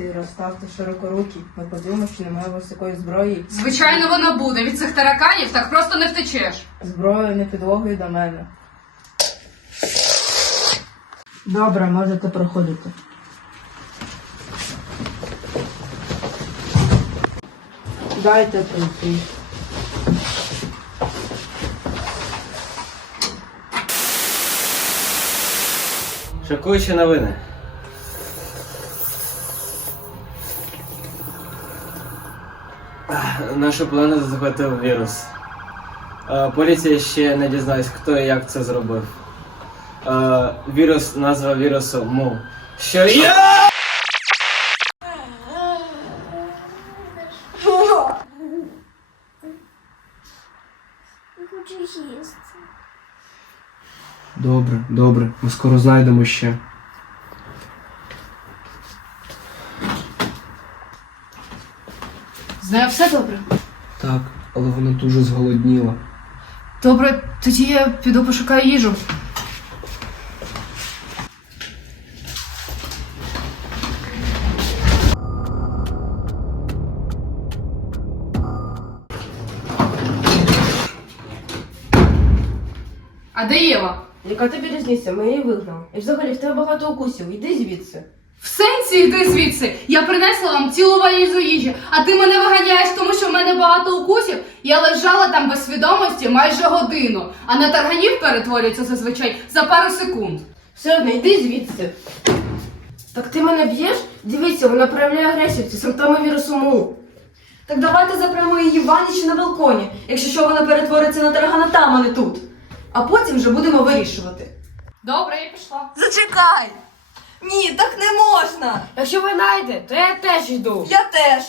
і розставте широкорукі. Ми подивимося, чи немає у вас якоїсь зброї. Звичайно, вона буде. Від цих тараканів так просто не втечеш. Зброю не підлогою до мене. Добре, можете проходити. Дайте прийти. Шокуючі новини. Нашу планету захватив вірус. Е, Поліція ще не дізналась, хто і як це зробив. Е, Вірус, назва вірусу Му. Що я? Добре, добре, ми скоро знайдемо ще. З нею все добре. Так, але вона дуже зголодніла. Добре, тоді я піду пошукаю їжу. А де Єва? Яка тобі різниця? Ми її вигнали. І взагалі в тебе багато укусів. Іди звідси. В сенсі йди звідси. Я принесла вам цілу валізу їжі, а ти мене виганяєш, тому що в мене багато укусів. Я лежала там без свідомості майже годину, а на тарганів перетворюється зазвичай за пару секунд. Все одно, йди звідси. Так ти мене б'єш? Дивіться, вона проявляє агресію. Це симптоми вірусу МУ. Так давайте запремо її в ванні чи на балконі, якщо що вона перетвориться на таргана там, а не тут. А потім вже будемо вирішувати. Добре, я пішла. Зачекай! Ні, так не можна! Якщо ви найде, то я теж йду. Я теж.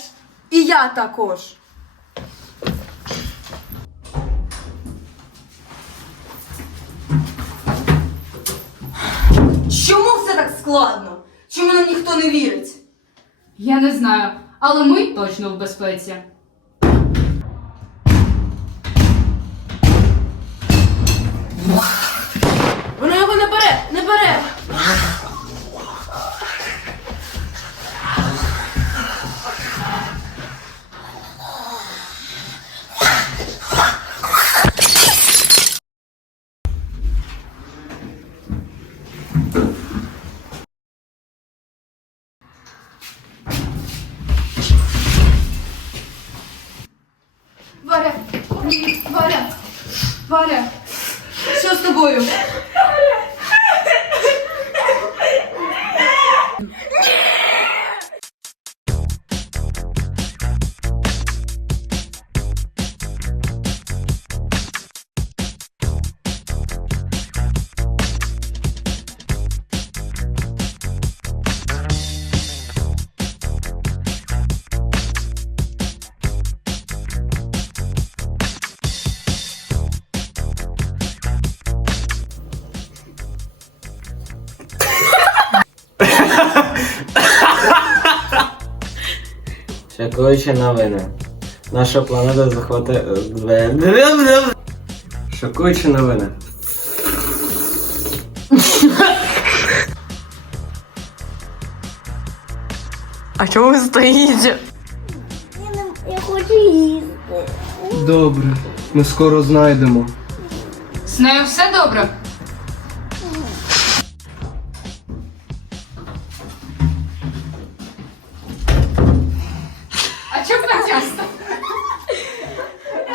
І я також. Чому все так складно? Чому нам ніхто не вірить? Я не знаю, але ми точно в безпеці. Варя! Варя! Варя! Що з тобою? Шокуючі новини. Наша планета захватив. Шокуючі новини. А чому ви стоїте? Я, не... я хочу їсти. Добре, ми скоро знайдемо. З нею все добре?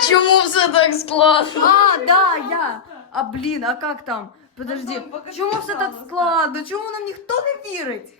Чому все так складно? А, да, я. А блін, а як там? Подожди, чому все так складно? Чому нам ніхто не вірить?